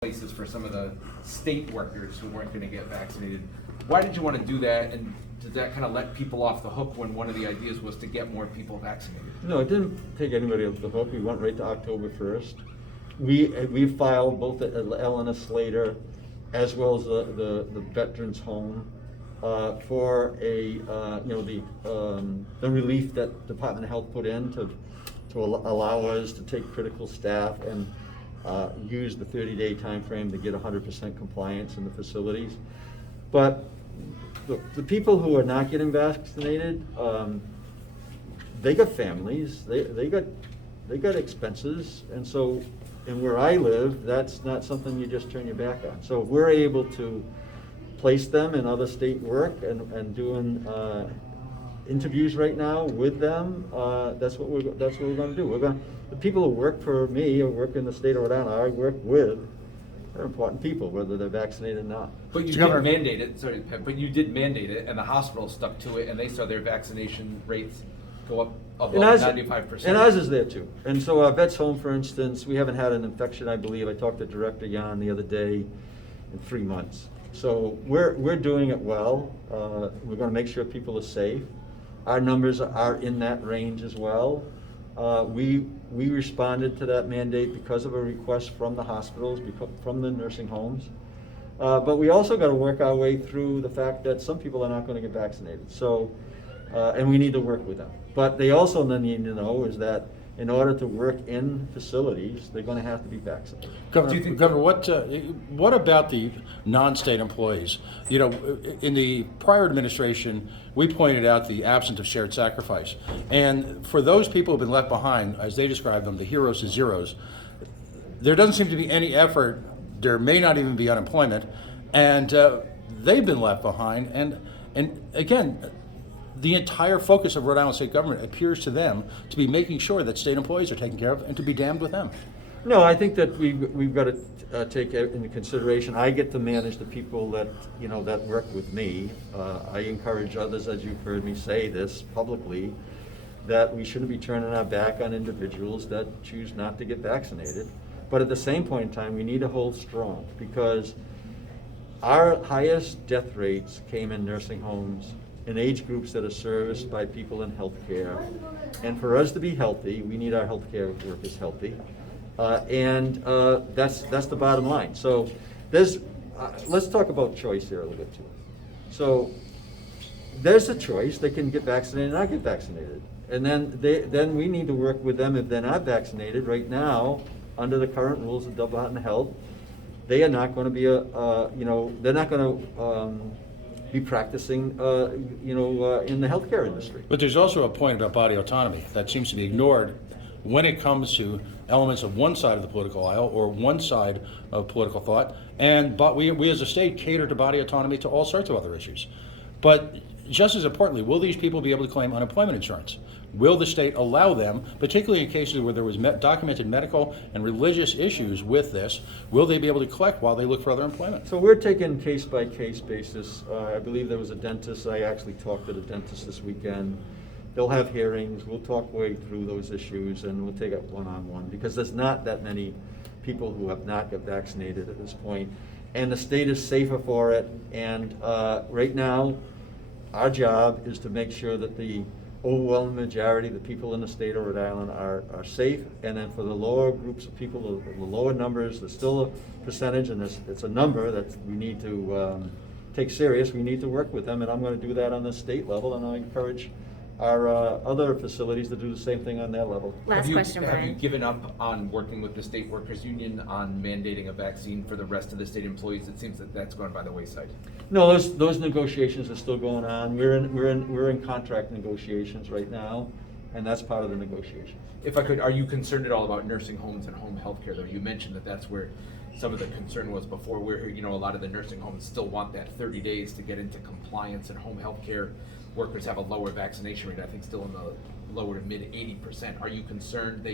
places for some of the state workers who weren't going to get vaccinated. Why did you want to do that, and did that kind of let people off the hook when one of the ideas was to get more people vaccinated? No, it didn't take anybody off the hook. We went right to October 1st. We filed both at Elena Slater as well as the Veterans Home for the relief that Department of Health put in to allow us to take critical staff and use the 30-day time frame to get 100% compliance in the facilities. But the people who are not getting vaccinated, they got families, they got expenses, and so, and where I live, that's not something you just turn your back on. So if we're able to place them in other state work and doing interviews right now with them, that's what we're going to do. The people who work for me or work in the state of Rhode Island, I work with, they're important people, whether they're vaccinated or not. But you did mandate it, sorry, Pep, but you did mandate it, and the hospitals stuck to it, and they saw their vaccination rates go up above 95%. And ours is there too. And so our Vets Home, for instance, we haven't had an infection, I believe. I talked to Director Jan the other day, in 3 months. So we're doing it well. We're going to make sure people are safe. Our numbers are in that range as well. We responded to that mandate because of a request from the hospitals, from the nursing homes. But we also got to work our way through the fact that some people are not going to get vaccinated. So, and we need to work with them. But they also then need to know is that in order to work in facilities, they're going to have to be vaccinated. Governor, what about the non-state employees? You know, in the prior administration, we pointed out the absence of shared sacrifice. And for those people who've been left behind, as they describe them, the heroes and zeros, there doesn't seem to be any effort. There may not even be unemployment. And they've been left behind. And again, the entire focus of Rhode Island state government appears to them to be making sure that state employees are taken care of and to be damned with them. No, I think that we've got to take into consideration. I get to manage the people that that work with me. I encourage others, as you've heard me say this publicly, that we shouldn't be turning our back on individuals that choose not to get vaccinated. But at the same point in time, we need to hold strong because our highest death rates came in nursing homes, in age groups that are serviced by people in healthcare. And for us to be healthy, we need our healthcare workers healthy. And that's the bottom line. So let's talk about choice here a little bit too. So there's a choice. They can get vaccinated and not get vaccinated. And then we need to work with them if they're not vaccinated. Right now, under the current rules of Department of Health, they are not going to be they're not going to be practicing, in the healthcare industry. But there's also a point about body autonomy that seems to be ignored when it comes to elements of one side of the political aisle or one side of political thought. But we as a state cater to body autonomy to all sorts of other issues. But just as importantly, will these people be able to claim unemployment insurance? Will the state allow them, particularly in cases where there was documented medical and religious issues with this, will they be able to collect while they look for other employment? So we're taking case-by-case basis. I believe there was a dentist. I actually talked to the dentist this weekend. They'll have hearings. We'll talk way through those issues, and we'll take it one-on-one because there's not that many people who have not got vaccinated at this point, and the state is safer for it. And right now, our job is to make sure that the overwhelming majority of the people in the state of Rhode Island are safe, and then for the lower groups of people, the lower numbers, there's still a percentage, and it's a number that we need to take serious. We need to work with them, and I'm going to do that on the state level, and I encourage our other facilities to do the same thing on their level. Have you Brian. given up on working with the state workers union on mandating a vaccine for the rest of the state employees? It seems that that's gone by the wayside. No, those negotiations are still going on. We're in contract negotiations right now, and that's part of the negotiations. If I could, are you concerned at all about nursing homes and home health care, though? You mentioned that that's where some of the concern was before, where a lot of the nursing homes still want that 30 days to get into compliance, and home health care workers have a lower vaccination rate, I think still in the lower to mid 80%. Are you concerned?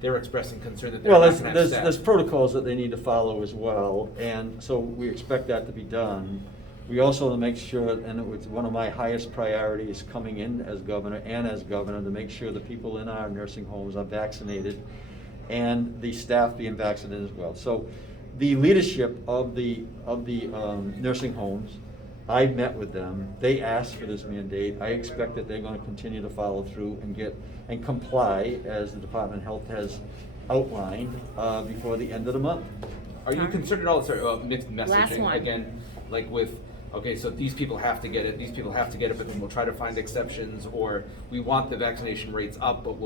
They're expressing concern that they're not going to have staff. There's protocols that they need to follow as well, and so we expect that to be done. We also want to make sure, and it was one of my highest priorities coming in as governor, to make sure the people in our nursing homes are vaccinated and the staff being vaccinated as well. So the leadership of the nursing homes, I met with them. They asked for this mandate. I expect that they're going to continue to follow through and comply as the Department of Health has outlined before the end of the month. Are you concerned at all, sorry, about mixed Last messaging one. again, like with, okay, so these people have to get it, these people have to get it, but then we'll try to find exceptions, or we want the vaccination rates up, but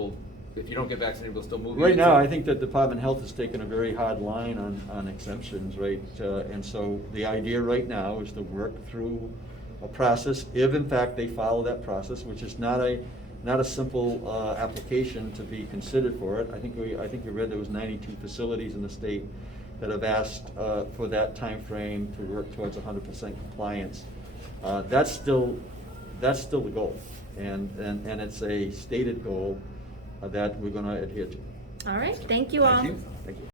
if you don't get vaccinated, we'll still move you. Right now, I think that Department of Health has taken a very hard line on exemptions, right? And so the idea right now is to work through a process, if in fact they follow that process, which is not a simple application to be considered for it. I think you read there was 92 facilities in the state that have asked for that time frame to work towards 100% compliance. That's still the goal, and it's a stated goal that we're going to adhere to. All right, thank you all. Thank you.